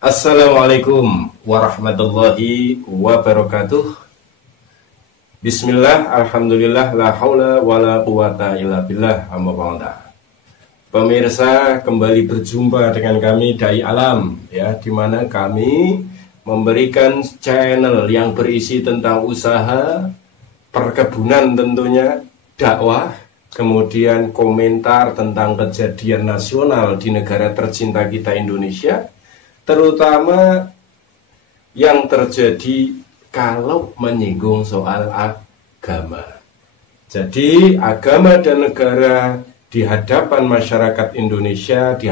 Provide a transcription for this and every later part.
Assalamualaikum warahmatullahi wabarakatuh. Bismillah, alhamdulillah, la haula wa la quwata illa billah, amma ba'da. Pemirsa, kembali berjumpa dengan kami Dai Alam, ya, di mana kami memberikan channel yang berisi tentang usaha, perkebunan tentunya, dakwah, kemudian komentar tentang kejadian nasional di negara tercinta kita Indonesia, terutama yang terjadi kalau menyinggung soal agama. Jadi agama dan negara di hadapan masyarakat Indonesia, di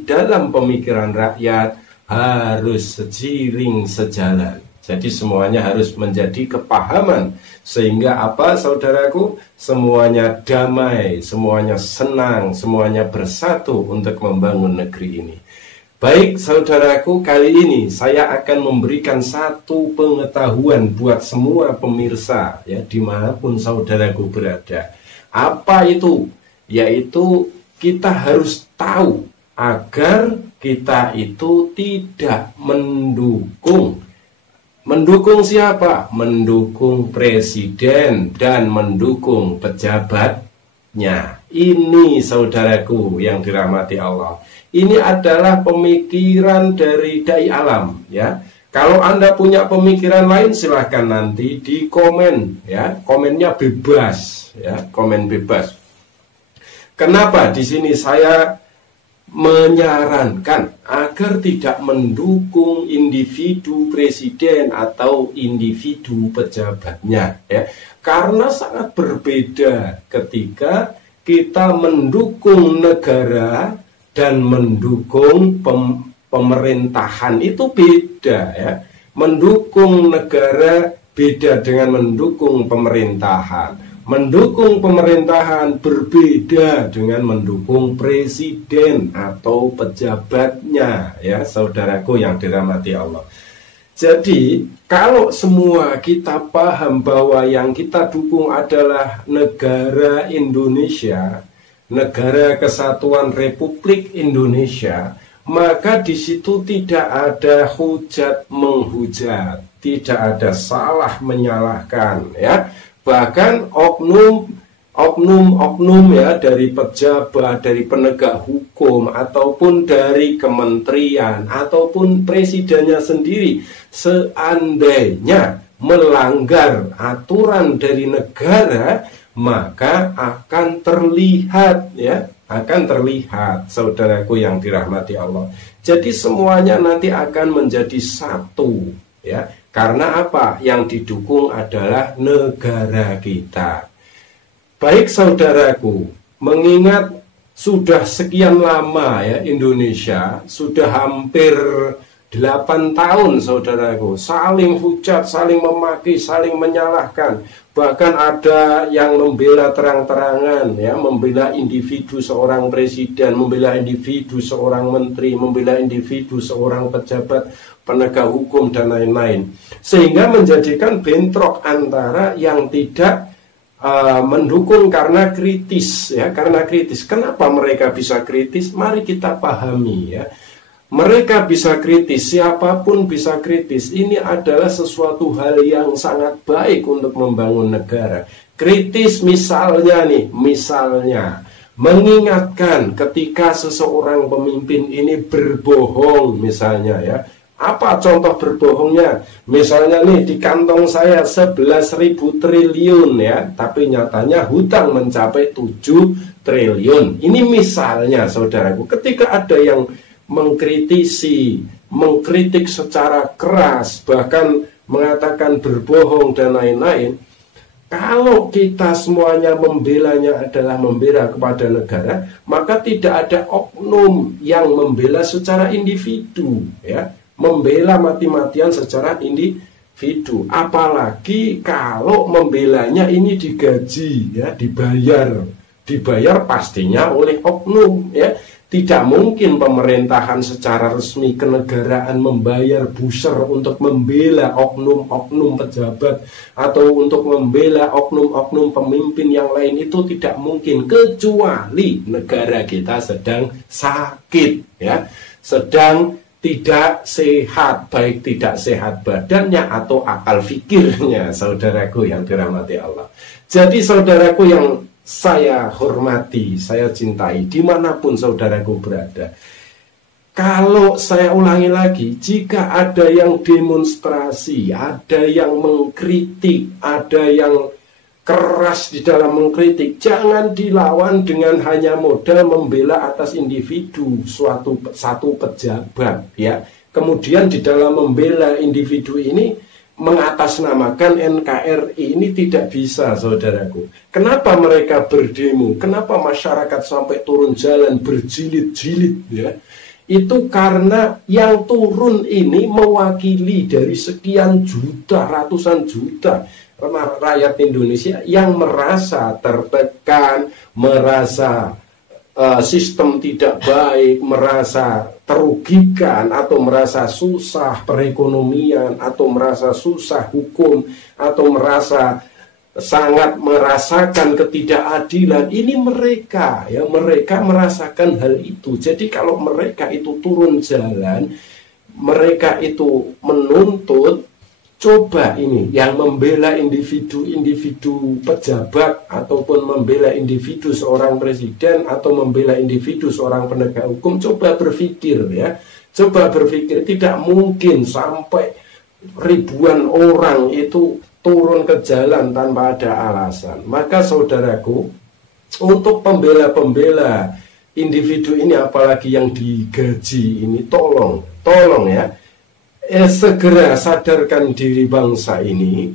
dalam pemikiran rakyat harus sejiring sejalan. Jadi semuanya harus menjadi kepahaman. Sehingga apa, saudaraku? Semuanya damai, semuanya senang, semuanya bersatu untuk membangun negeri ini. Baik saudaraku, kali ini saya akan memberikan satu pengetahuan buat semua pemirsa, ya, dimanapun saudaraku berada. Apa itu? Yaitu kita harus tahu agar kita itu tidak mendukung. Mendukung siapa? Mendukung presiden dan mendukung pejabatnya. Ini saudaraku yang dirahmati Allah. Ini adalah pemikiran dari Dai Alam, ya. Kalau Anda punya pemikiran lain, silahkan nanti di komen, ya. Komennya bebas, ya. Komen bebas. Kenapa di sini saya menyarankan agar tidak mendukung individu presiden atau individu pejabatnya, ya. Karena sangat berbeda ketika kita mendukung negara dan mendukung pemerintahan, itu beda, ya. Mendukung negara beda dengan mendukung pemerintahan. Mendukung pemerintahan berbeda dengan mendukung presiden atau pejabatnya, ya, saudaraku yang dirahmati Allah. Jadi kalau semua kita paham bahwa yang kita dukung adalah negara Indonesia, Negara Kesatuan Republik Indonesia, maka di situ tidak ada hujat menghujat, tidak ada salah menyalahkan, ya. Bahkan oknum ya, dari pejabat, dari penegak hukum ataupun dari kementerian ataupun presidennya sendiri, seandainya melanggar aturan dari negara, maka akan terlihat, ya, akan terlihat, saudaraku yang dirahmati Allah. Jadi semuanya nanti akan menjadi satu, ya. Karena apa? Yang didukung adalah negara kita. Baik saudaraku, mengingat sudah sekian lama, ya, Indonesia sudah hampir 8 tahun, saudaraku, saling hujat, saling memaki, saling menyalahkan. Bahkan ada yang membela terang-terangan, ya, membela individu seorang presiden, membela individu seorang menteri, membela individu seorang pejabat penegak hukum dan lain-lain. Sehingga menjadikan bentrok antara yang tidak mendukung karena kritis, ya, karena kritis. Kenapa mereka bisa kritis? Mari kita pahami, ya. Mereka bisa kritis, siapapun bisa kritis. Ini adalah sesuatu hal yang sangat baik untuk membangun negara. Kritis misalnya mengingatkan ketika seseorang pemimpin ini berbohong misalnya, ya. Apa contoh berbohongnya? Misalnya nih, di kantong saya 11.000 triliun, ya, tapi nyatanya hutang mencapai 7 triliun. Ini misalnya, saudaraku, ketika ada yang mengkritik secara keras, bahkan mengatakan berbohong dan lain-lain, kalau kita semuanya membelanya adalah membela kepada negara, maka tidak ada oknum yang membela secara individu, ya, membela mati-matian secara individu. Apalagi kalau membelanya ini digaji, ya, dibayar pastinya oleh oknum, ya. Tidak mungkin pemerintahan secara resmi kenegaraan membayar buser untuk membela oknum-oknum pejabat atau untuk membela oknum-oknum pemimpin yang lain. Itu tidak mungkin, kecuali negara kita sedang sakit, ya, sedang tidak sehat, baik tidak sehat badannya atau akal fikirnya, saudaraku yang dirahmati Allah. Jadi saudaraku yang saya hormati, saya cintai, dimanapun saudaraku berada, kalau saya ulangi lagi, jika ada yang demonstrasi, ada yang mengkritik, ada yang keras di dalam mengkritik, jangan dilawan dengan hanya modal membela atas individu satu pejabat, ya. Kemudian di dalam membela individu ini mengatasnamakan NKRI ini tidak bisa, saudaraku. Kenapa mereka berdemo? Kenapa masyarakat sampai turun jalan berjilid-jilid, ya? Itu karena yang turun ini mewakili dari sekian juta, ratusan juta rakyat Indonesia yang merasa tertekan, merasa sistem tidak baik, merasa terugikan, atau merasa susah perekonomian, atau merasa susah hukum, atau merasa sangat merasakan ketidakadilan. Ini mereka, ya, mereka merasakan hal itu. Jadi kalau mereka itu turun jalan, mereka itu menuntut, coba ini yang membela individu pejabat, ataupun membela individu seorang presiden, atau membela individu seorang penegak hukum, coba berpikir, ya. Coba berpikir, tidak mungkin sampai ribuan orang itu turun ke jalan tanpa ada alasan. Maka saudaraku, untuk pembela-pembela individu ini, apalagi yang digaji ini, tolong ya, segera sadarkan diri bangsa ini,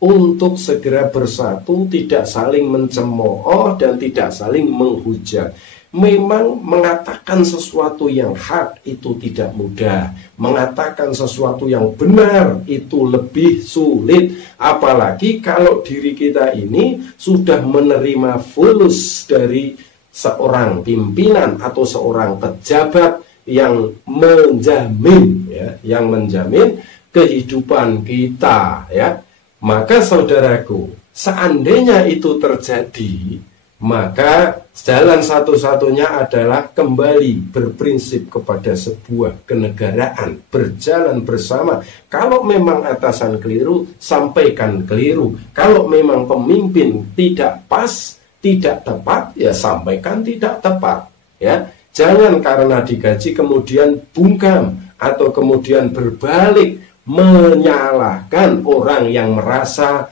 untuk segera bersatu, tidak saling mencemooh dan tidak saling menghujat. Memang mengatakan sesuatu yang hak itu tidak mudah, mengatakan sesuatu yang benar itu lebih sulit, apalagi kalau diri kita ini sudah menerima fulus dari seorang pimpinan atau seorang pejabat yang menjamin, ya, yang menjamin kehidupan kita, ya. Maka saudaraku, seandainya itu terjadi, maka jalan satu-satunya adalah kembali berprinsip kepada sebuah kenegaraan, berjalan bersama. Kalau memang atasan keliru, sampaikan keliru. Kalau memang pemimpin tidak pas, tidak tepat, ya sampaikan tidak tepat, ya. Jangan karena digaji kemudian bungkam, atau kemudian berbalik menyalahkan orang yang merasa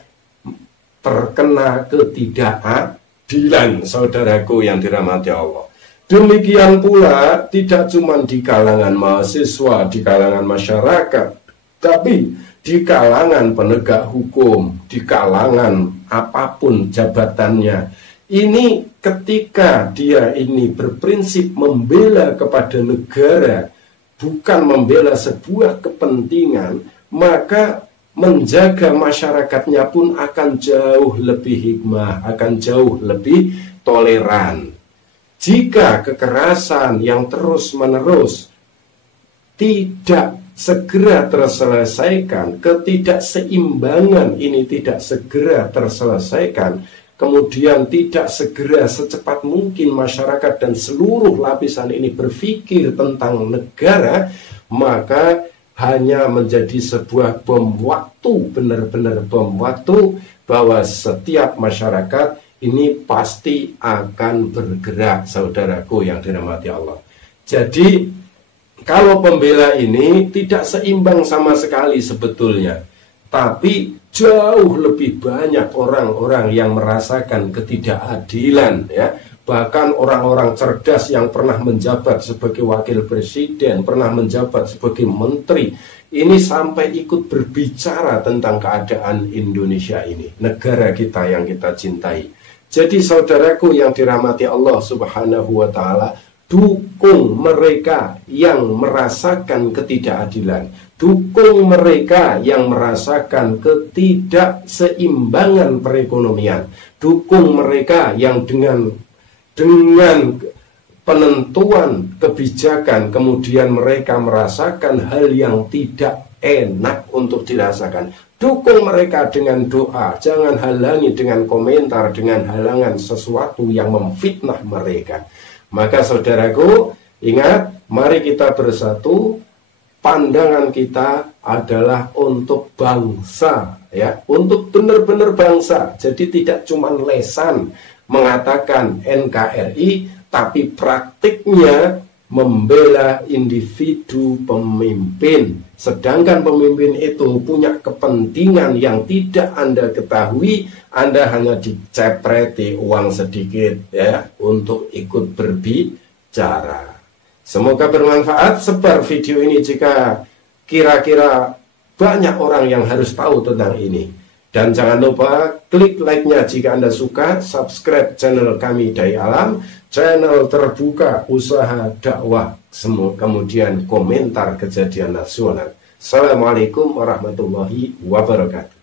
terkena ketidakadilan, saudaraku yang dirahmati Allah. Demikian pula tidak cuma di kalangan mahasiswa, di kalangan masyarakat, tapi di kalangan penegak hukum, di kalangan apapun jabatannya. Ini ketika dia ini berprinsip membela kepada negara, bukan membela sebuah kepentingan, maka menjaga masyarakatnya pun akan jauh lebih hikmah, akan jauh lebih toleran. Jika kekerasan yang terus-menerus tidak segera terselesaikan, ketidakseimbangan ini tidak segera terselesaikan, kemudian tidak segera secepat mungkin masyarakat dan seluruh lapisan ini berpikir tentang negara, maka hanya menjadi sebuah bom waktu, benar-benar bom waktu, bahwa setiap masyarakat ini pasti akan bergerak, saudaraku yang dirahmati Allah. Jadi kalau pembela ini tidak seimbang sama sekali sebetulnya, tapi jauh lebih banyak orang-orang yang merasakan ketidakadilan, ya. Bahkan orang-orang cerdas yang pernah menjabat sebagai wakil presiden, pernah menjabat sebagai menteri, ini sampai ikut berbicara tentang keadaan Indonesia ini, negara kita yang kita cintai. Jadi saudaraku yang dirahmati Allah Subhanahu wa ta'ala, dukung mereka yang merasakan ketidakadilan, dukung mereka yang merasakan ketidakseimbangan perekonomian, dukung mereka yang dengan penentuan kebijakan kemudian mereka merasakan hal yang tidak enak untuk dirasakan. Dukung mereka dengan doa, jangan halangi dengan komentar, dengan halangan sesuatu yang memfitnah mereka. Maka saudaraku, ingat, Mari kita bersatu. Pandangan kita adalah untuk bangsa, ya, untuk benar-benar bangsa. Jadi tidak cuma lesan mengatakan NKRI, tapi praktiknya membela individu pemimpin. Sedangkan pemimpin itu punya kepentingan yang tidak Anda ketahui, Anda hanya dicepreti uang sedikit, ya, untuk ikut berbicara. Semoga bermanfaat. Sebar video ini jika kira-kira banyak orang yang harus tahu tentang ini. Dan jangan lupa klik like-nya jika Anda suka, subscribe channel kami Dai Alam, channel terbuka usaha dakwah, kemudian komentar kejadian nasional. Assalamualaikum warahmatullahi wabarakatuh.